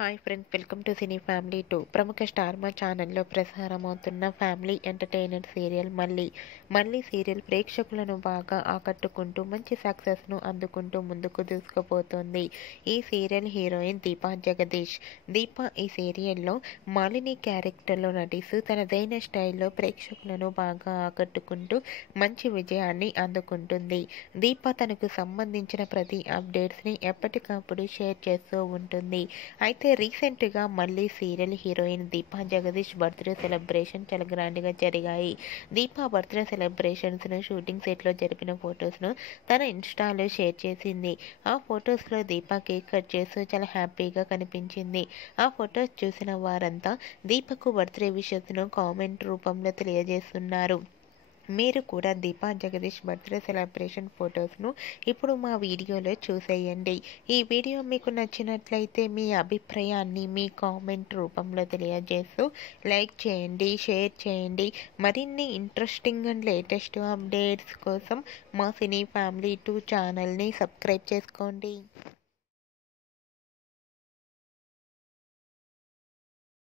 Hi friends, welcome to cine family 2. ప్రముఖ star మా ఛానల్లో ప్రసారమవుతున్న ఫ్యామిలీ ఎంటర్టైనర్ సీరియల్ మళ్ళీ సీరియల్ ప్రేక్షకులను బాగా ఆకట్టుకుంటూ మంచి సక్సెస్ను అందుకుంటూ ముందుకు దూసుకుపోతుంది. ఈ సీరియల్ హీరోయిన్ దీపా జగదీష్. దీప ఈ సీరియల్లో మాలిని క్యారెక్టర్లో నటిస్తూ తనదైన స్టైల్లో ప్రేక్షకులను బాగా ఆకట్టుకుంటూ మంచి విజయాన్ని అందుకుంటుంది. దీప తనకు సంబంధించిన ప్రతి అప్డేట్స్ని ఎప్పటికప్పుడు షేర్ చేస్తూ ఉంటుంది. అయితే రీసెంట్గా మళ్ళీ serial heroine Deepa Jagadish birthday celebration చాలా గ్రాండ్గా జరిగాయి. దీపా బర్త్డే సెలబ్రేషన్స్ను షూటింగ్ సెట్లో జరిపిన ఫొటోస్ను తన ఇన్స్టాలో షేర్ చేసింది. ఆ ఫొటోస్లో దీపా కేక్ కట్ చేస్తూ చాలా హ్యాపీగా కనిపించింది. ఆ ఫొటోస్ చూసిన వారంతా దీపకు బర్త్డే విషెస్ను కామెంట్ రూపంలో తెలియజేస్తున్నారు. మీరు కూడా దీపా జగదీష్ బర్త్డే సెలబ్రేషన్ ఫొటోస్ను ఇప్పుడు మా వీడియోలో చూసేయండి. ఈ వీడియో మీకు నచ్చినట్లయితే మీ అభిప్రాయాన్ని మీ కామెంట్ రూపంలో తెలియజేస్తూ లైక్ చేయండి, షేర్ చేయండి. మరిన్ని ఇంట్రెస్టింగ్ అండ్ లేటెస్ట్ అప్డేట్స్ కోసం మా సినీ ఫ్యామిలీ 2 ఛానల్ని సబ్స్క్రైబ్ చేసుకోండి.